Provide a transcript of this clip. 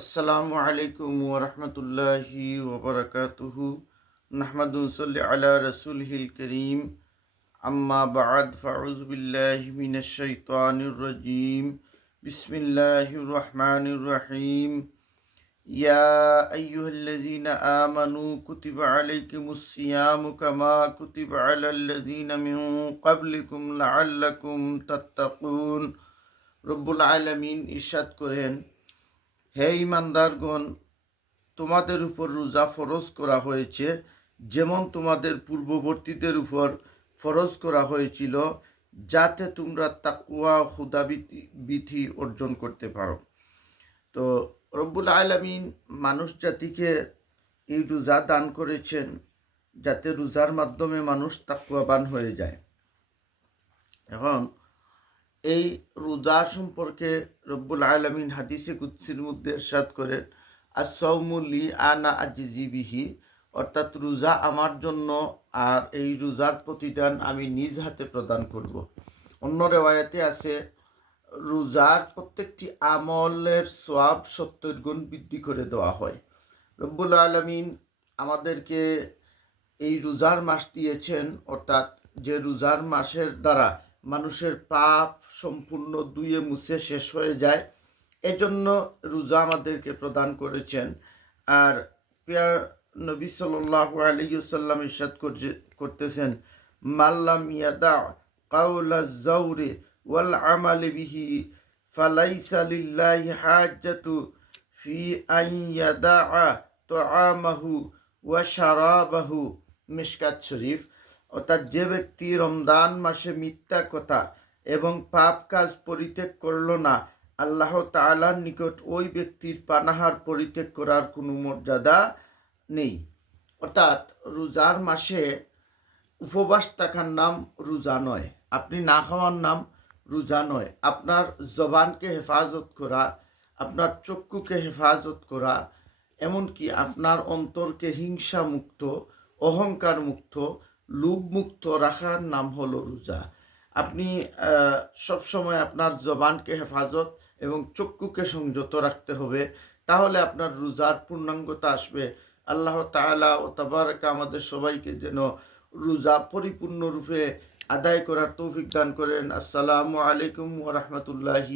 আসসালামু আলাইকুম ওয়া রাহমাতুল্লাহি ওয়া বারাকাতুহু। নাহমাদু সাল্লি আলা রাসূলিহিল কারীম। আম্মা বা'দ ফাউযু বিল্লাহি মিনাশ শাইতানির রাজীম। বিসমিল্লাহির রাহমানির রাহিম। ইয়া আইয়ুহাল্লাযীনা আমানু কুতিবা আলাইকুমুস সিয়ামু কামা কুতিবা আলাল্লাযীনা মিন ক্বাবলিকুম লাআল্লাকুম তাত্তাকুন। রব্বুল আলামিন ইরশাদ করেন, হে ঈমানদারগণ, তোমাদের উপর রোজা ফরজ করা হয়েছে যেমন তোমাদের পূর্ববর্তীদের উপর ফরজ করা হয়েছিল, যাতে তোমরা তাকওয়া বিধি অর্জন করতে পারো। তো রব্বুল আলামিন মানুষ জাতিকে এই রোজা দান করেছেন, যাতে রোজার মাধ্যমে মানুষ তাকওয়াবান হয়ে যায়। এখন এই রোজা সম্পর্কে রব্বুল আলামিন হাদিসে কুদসির মধ্যে ইরশাদ করেন, আস-সাওমু লি আনা আজজি বিহি, অর্থাৎ রোজা আমার জন্য, আর এই রোজার প্রতিদান আমি নিজ হাতে প্রদান করব। অন্য রেওয়ায়াতে আছে, রোজার প্রত্যেকটি আমলের সওয়াব 70 গুণ বৃদ্ধি করে দেওয়া হয়। রব্বুল আলামিন আমাদেরকে এই রোজার মাস দিয়েছেন, অর্থাৎ যে রোজার মাসের দ্বারা মানুষের পাপ সম্পূর্ণ ধুয়ে মুছে শেষ হয়ে যায়, এজন্য রোজা আমাদেরকে প্রদান করেছেন। আর প্রিয় নবী সাল্লাল্লাহু আলাইহি ওয়াসাল্লাম ইরশাদ করতেছেন, মাল্লাম ইয়াদা কাওলা যাওরি ওয়াল আমালি বিহি ফালাইসা লিল্লাহি হাজ্জাতু ফি আন ইয়াদা তাআমাহু ওয়া শারাবাহু। মিশকাত শরীফ। অর্থাৎ যে ব্যক্তি রমজান মাসে মিথ্যা কথা এবং পাপ কাজ পরিত্যাগ করল না, আল্লাহ তাআলার নিকট ওই ব্যক্তির পানাহার পরিত্যাগ করার কোনো মর্যাদা নেই। অর্থাৎ রোজার মাসে উপবাস থাকার নাম রোজা নয়, আপনি না খাওয়ার নাম রোজা নয়। আপনার জবানকে হেফাজত করা, আপনার চক্ষুকে হেফাজত করা, এমনকি আপনার অন্তরকে হিংসা মুক্ত, অহংকার মুক্ত, লোভ মুক্ত রাখার নাম হলো রোজা। আপনি সবসময় আপনার জবানকে হেফাজত এবং চক্ষুকে সংযত রাখতে হবে, তাহলে আপনার রোজার পূর্ণাঙ্গতা আসবে। আল্লাহ তাআলা ও তাবারাকা আমাদের সবাইকে যেন রোজা পরিপূর্ণরূপে আদায় করার তৌফিক দান করেন। আসসালামু আলাইকুম ওয়া রাহমাতুল্লাহি।